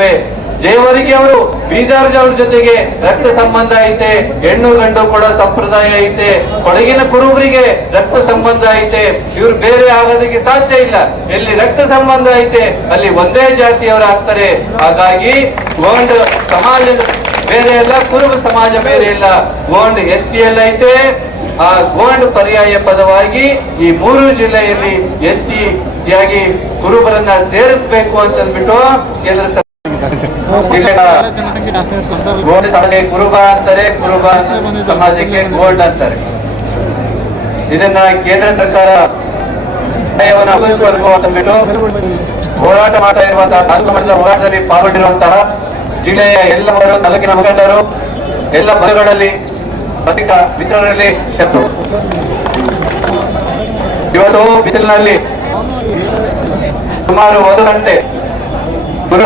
ಇರ್ತವೆ ಜಯವರಿಗೆ ಅವರು ಬೀದರ್ ಅವ್ರ ಜೊತೆಗೆ ರಕ್ತ ಸಂಬಂಧ ಐತೆ, ಹೆಣ್ಣು ಗಂಡು ಕೊಡೋ ಸಂಪ್ರದಾಯ ಐತೆ, ಕೊಡಗಿನ ಕುರುಬರಿಗೆ ರಕ್ತ ಸಂಬಂಧ ಐತೆ, ಇವ್ರು ಬೇರೆ ಆಗೋದಕ್ಕೆ ಸಾಧ್ಯ ಇಲ್ಲ. ಎಲ್ಲಿ ರಕ್ತ ಸಂಬಂಧ ಐತೆ, ಅಲ್ಲಿ ಒಂದೇ ಜಾತಿಯವರು ಆಗ್ತಾರೆ. ಹಾಗಾಗಿ ಗೋಂಡ್ ಸಮಾಜ ಬೇರೆ ಇಲ್ಲ ಕುರುಬ ಸಮಾಜ ಬೇರೆ ಇಲ್ಲ. ಗೋಂಡ್ ಎಸ್ ಟಿ ಎಲ್ ಐತೆ. ಆ ಗೋಂಡ್ ಪರ್ಯಾಯ ಪದವಾಗಿ ಈ ಮೂರು ಜಿಲ್ಲೆಯಲ್ಲಿ ಎಸ್ ಟಿ ಯಾಗಿ ಕುರುಬರನ್ನ ಸೇರಿಸಬೇಕು ಅಂತಂದ್ಬಿಟ್ಟು ಕೇಂದ್ರ ಗೋಲ್ಡ್ ಸಮಾಜಕ್ಕೆ ಕುರುಬ ಅಂತಾರೆ ಕುರುಬ ಸಮಾಜಕ್ಕೆ ಗೋಲ್ಡ್ ಅಂತಾರೆ ಇದನ್ನ ಕೇಂದ್ರ ಸರ್ಕಾರ ಹೋರಾಟ ಮಾಡ್ತಾ ಇರುವಂತಹ ತಾಲೂಕು ಮಟ್ಟದ ಹೋರಾಟದಲ್ಲಿ ಪಾಲ್ಗೊಂಡಿರುವಂತಹ ಜಿಲ್ಲೆಯ ಎಲ್ಲವರು ತಾಲೂಕಿನ ಮುಖಂಡರು ಎಲ್ಲ ಬಲಗಳಲ್ಲಿ ಪತ್ರಿಕಾ ಮಿತ್ರರಲ್ಲಿ ಶತ್ರು ಇವತ್ತು ಬಿಸಿಲಿನಲ್ಲಿ ಸುಮಾರು ಒಂದು ಗಂಟೆ ಪುರ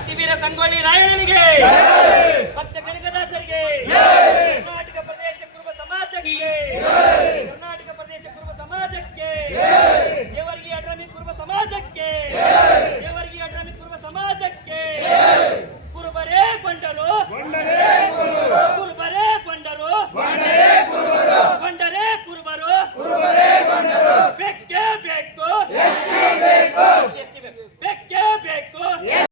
ಭಕ್ತಿ ಸಂಗೊಳ್ಳಿ ರಾಯಣನಿಗೆ ಮತ್ತೆ ಕನಕದಾಸರಿಗೆ.